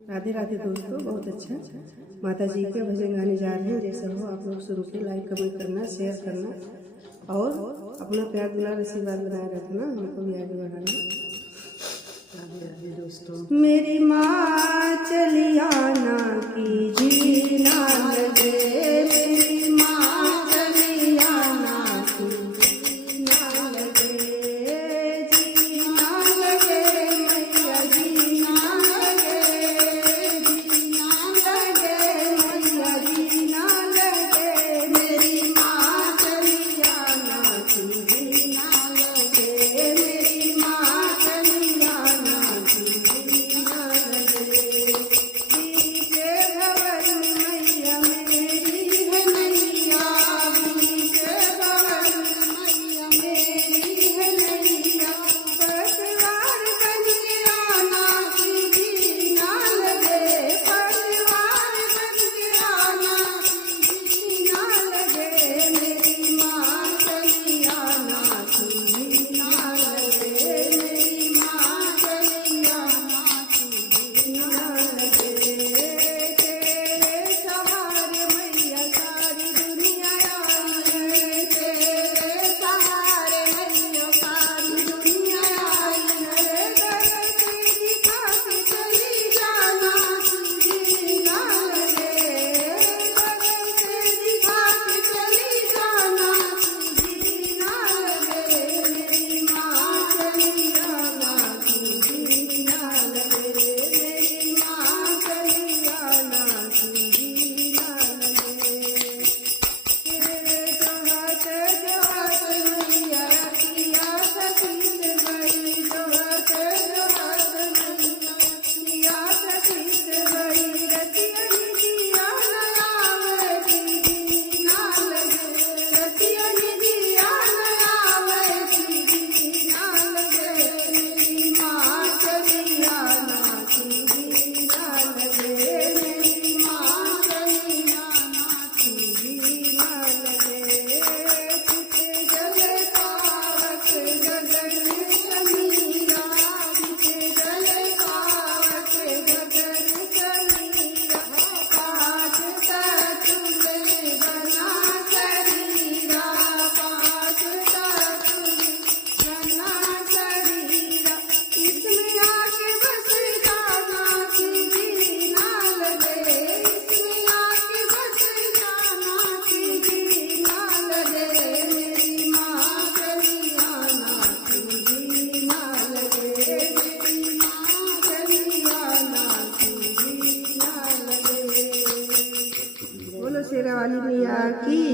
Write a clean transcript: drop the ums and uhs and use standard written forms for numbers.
राधे राधे दोस्तों, बहुत अच्छा माता जी के भजन गाने जा रहे हैं। जैसे हो आप लोग शुरू के लाइक कमेंट करना, शेयर करना और अपना प्यार दुलार आशीर्वाद बनाए रखना, हमको भी आगे बढ़ाना। राधे राधे दोस्तों। मेरी माँ चलिया ना की जी ना लगे, मेरी माँ चलिया ना की जी ना लगे, जी ना लगे मैया जी ना लगे, जी ना लगे मैया जी ना लगे, मेरी माँ चलिया ना की जी ना लगे, मेरी माँ चलिया ना की जी ना लगे। बीचे भवन मैया मेरी है नैया, बीचे भवन मैया मेरी है नैया, पतवार बन के आना की जी ना लगे, पतवार बन के आना की जी ना लगे, मेरी माँ चलिया ना की जी ना लगे, मेरी माँ चलिया ना की जी ना लगे। तेरे सहारे मैया सारी दुनिया आई है, तेरे सहारे मैया सारी दुनिया आई है, गले से दिखा के चली जाना की जी ना लगे, गले से दिखा के चली जाना की जी ना लगे, मेरी माँ चलिया ना की जी ना लगे, मेरी माँ चलिया ना की जी ना लगे। तेरे जोहत जोहत मैया रतिया सतीत गई, जोहत जोहत मैया रतिया सतीत गई, रतिया निदिया न आवे की जी ना लगे, रतिया निदिया न आवे की जी ना लगे, मेरी माँ चलिया ना की जी ना लगे, मेरी माँ चलिया ना की जी ना लगे। चिते जले पावक गगन समीरा, चिते जले पावक गगन समीरा, पाँच तत्व बना शरीरा, पाँच तत्व बना शरीरा, इसमें आके बस जाना की जी ना लगे, इसमें आके बस जाना की जी ना लगे, मेरी माँ चलिया ना की जी ना लगे, मेरी माँ चलिया ना की जी ना लगे। बोलो शेरा वाली मैया की।